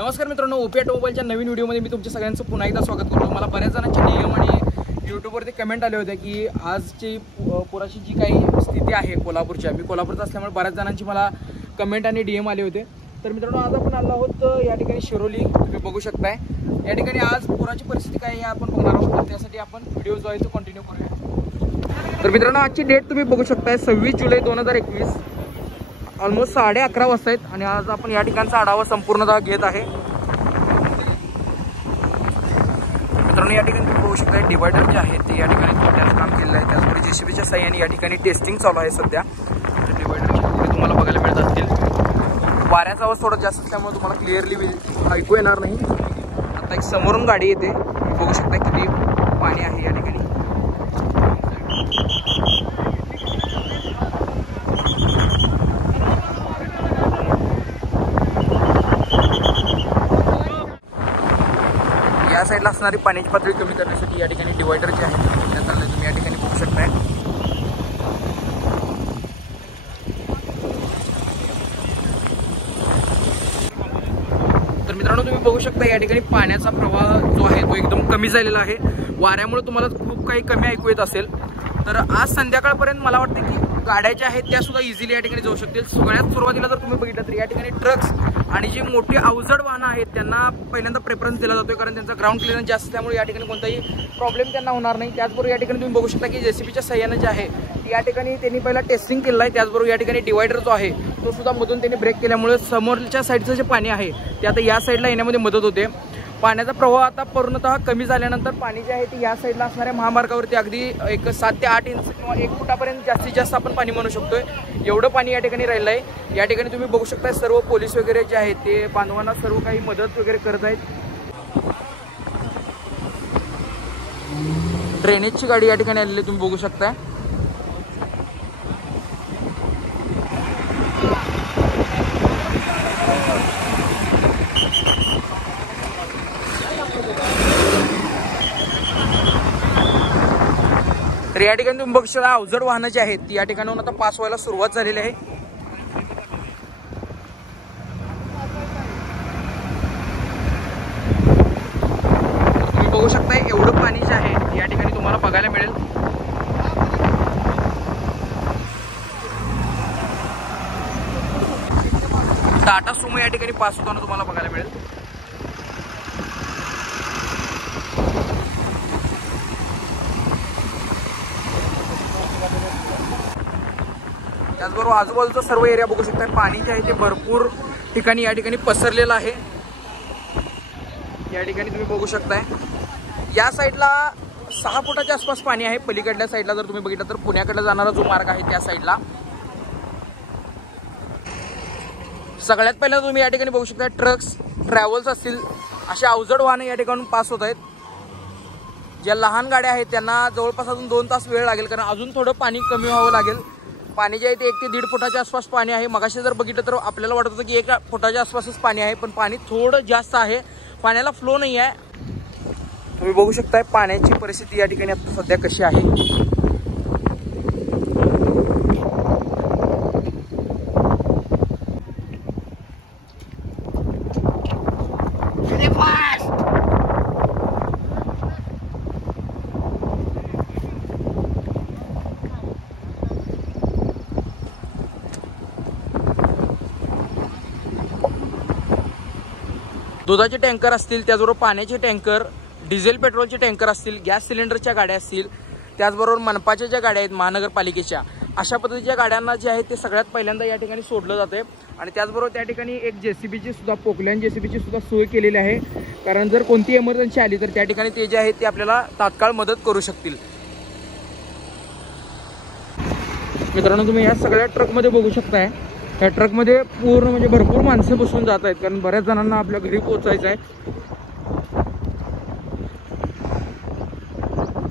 नमस्कार मित्रांनो, ओपी ऑटोमोबाईलच्या नवीन व्हिडिओमध्ये मी तुमच्या सगळ्यांचं पुन्हा एकदा स्वागत करतो। मला बऱ्याच जणांचे डीएम आणि यूट्यूबवरती कमेंट आले होते की आजची पुराची जी काही स्थिती आहे कोल्हापूरच्या, मी कोल्हापूरचा असल्यामुळे बऱ्याच जणांची मला कमेंट आणि डीएम आले होते। तर मित्रांनो, आज आपण आलो आहोत या ठिकाणी शिरोली, तुम्ही बघू शकताय या ठिकाणी आज पुराची परिस्थिती काय आहे आपण बघणार आहोत। त्यासाठी आपण व्हिडिओ जो आहे तो कंटिन्यू करूया। तर मित्रांनो, आजची डेट तुम्ही बघू शकताय 26 जुलै 2021, ऑलमोस्ट 11:30 वाजता आहेत आणि आज आपण या ठिकाणचा आढावा संपूर्णतः घेत आहे। मित्रांनो, या ठिकाणी तुम्ही बघू शकता डिवायडर जे आहेत ते या ठिकाणी तोडण्याचं काम केलेलं आहे। त्याचबरोबर जेसीबीच्या साह्याने या ठिकाणी टेस्टिंग चालू आहे सध्या। तर डिवायडरचे तुकडे तुम्हाला बघायला मिळत असतील। वाऱ्याचा आवाज थोडा जास्त असल्यामुळे तुम्हाला क्लिअरली ऐकू येणार नाही। आता एक समोरून गाडी येते, तुम्ही बघू शकता किती पाणी आहे या ठिकाणी। या साईडला असणारी पाण्याची पातळी कमी करण्यासाठी या ठिकाणी डिवायडर जे आहे ते चाललंय, तुम्ही या ठिकाणी बघू शकताय। तर मित्रांनो, तुम्ही बघू शकता या ठिकाणी पाण्याचा प्रवाह जो आहे तो एकदम कमी झालेला आहे। वाऱ्यामुळे तुम्हाला खूप काही कमी ऐकू येत असेल। तर आज संध्याकाळपर्यंत मला वाटतं की गाड्या ज्या आहेत त्या सुद्धा इझिली या ठिकाणी जाऊ शकतील। सगळ्यात सुरुवातीला जर तुम्ही बघितलं तर या ठिकाणी ट्रक्स आणि जी मोठी अवजड वाहनं आहेत त्यांना पहिल्यांदा प्रेफरन्स दिला जातोय, कारण त्यांचा ग्राउंड क्लिअरन्स जास्त असल्यामुळे या ठिकाणी कोणताही प्रॉब्लेम त्यांना होणार नाही। त्याचबरोबर या ठिकाणी तुम्ही बघू शकता की जेसीबीच्या साह्याने जे आहे या ठिकाणी त्यांनी पहिला टेस्टिंग केलं आहे। त्याचबरोबर या ठिकाणी डिवायडर जो आहे तो सुद्धा मधून त्यांनी ब्रेक केल्यामुळे समोरच्या साईडचं जे पाणी आहे ते आता या साईडला येण्यामध्ये मदत होते। पाण्याचा प्रवाह आता पूर्णतः कमी झाल्यानंतर पाणी जे आहे ते या साईडला असणाऱ्या महामार्गावरती अगदी एक 7 ते 8 इंच किंवा 1 फुटापर्यंत जास्तीत जास्त आपण पाणी म्हणू शकतोय, एवढं पाणी या ठिकाणी राहिलं आहे। या ठिकाणी तुम्ही बघू शकता सर्व पोलीस वगैरे जे आहेत ते बांधवांना सर्व काही मदत वगैरे करत आहेत। ड्रेनेजची गाडी या ठिकाणी आलेली तुम्ही बघू शकताय। तर या ठिकाणी तुम्ही बघू शकता अवजड वाहनं जी आहेत ती या ठिकाणाहून आता पास व्हायला सुरुवात झालेली आहे। तुम्ही बघू शकता एवढं पाणी जे आहे या ठिकाणी तुम्हाला बघायला मिळेल। टाटा सुमो या ठिकाणी पास होताना तुम्हाला बघायला मिळेल। त्याचबरोबर आजूबाजूचा सर्व एरिया बघू शकता, पाणी जे आहे ते भरपूर ठिकाणी या ठिकाणी पसरलेलं आहे। या ठिकाणी तुम्ही बघू शकताय या साईडला 6 फुटाच्या आसपास पाणी आहे। पलीकडल्या साईडला जर तुम्ही बघितलं तर पुण्याकडे जाणारा जो मार्ग आहे त्या साईडला सगळ्यात पहिल्यांदा तुम्ही या ठिकाणी बघू शकता ट्रक्स, ट्रॅव्हल्स असतील असे अवजड वाहने या ठिकाणून पास होत आहेत। ज्या लहान गाड्या आहेत त्यांना जवळपास अजून 2 तास वेळ लागेल, कारण अजून थोडं पाणी कमी व्हावं लागेल। पाणी जे आहे ते 1 ते 1.5 फुटाच्या आसपास पाणी आहे। मगाशी जर बघितलं तर आपल्याला वाटत होतं की 1 फुटाच्या आसपासच पाणी आहे, पण पाणी थोडं जास्त आहे, पाण्याला फ्लो नाही आहे। तुम्ही बघू शकताय पाण्याची परिस्थिती या ठिकाणी आता सध्या कशी आहे। दुधाचे टँकर असतील, त्याचबरोबर पाण्याचे टँकर, डिझेल पेट्रोलचे टँकर असतील, गॅस सिलेंडरच्या गाड्या असतील, त्याचबरोबर मनपाच्या ज्या गाड्या आहेत महानगरपालिकेच्या, अशा पद्धतीच्या गाड्यांना जे आहे ते सगळ्यात पहिल्यांदा या ठिकाणी सोडलं जाते। आणि त्याचबरोबर त्या ठिकाणी एक जेसीबीची सुद्धा, पोकल्यान जेसीबीची सुद्धा सोय केलेली आहे, कारण जर कोणती इमर्जन्सी आली तर त्या ठिकाणी ते जे आहेत ते आपल्याला तात्काळ मदत करू शकतील। मित्रांनो, तुम्ही या सगळ्या ट्रकमध्ये बघू शकताय, या ट्रकमध्ये पूर्ण म्हणजे भरपूर माणसं बसून जात आहेत, कारण बऱ्याच जणांना आपल्या घरी पोहोचायचं आहे।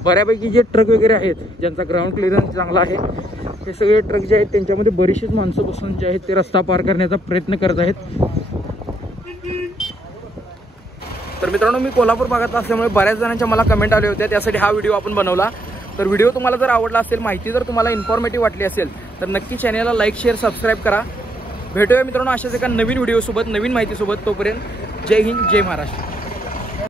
बऱ्यापैकी जे ट्रक वगैरे आहेत ज्यांचा ग्राउंड क्लिअरन्स चांगला आहे हे सगळे ट्रक जे आहेत त्यांच्यामध्ये बरीचशीच माणसं बसून जे आहेत ते रस्ता पार करण्याचा प्रयत्न करत आहेत। तर मित्रांनो, मी कोल्हापूर भागात असल्यामुळे बऱ्याच जणांच्या मला कमेंट आले होते, त्यासाठी हा व्हिडिओ आपण बनवला। तर व्हिडिओ तुम्हाला जर आवडला असेल, माहिती जर तुम्हाला इन्फॉर्मेटिव्ह वाटली असेल तर नक्की चॅनलला लाईक, शेअर, सबस्क्राईब करा। भेटूया मित्रांनो अशाच एका नवीन व्हिडिओ सोबत, नवीन माहिती सोबत। तोपर्यंत जय हिंद, जय महाराष्ट्र.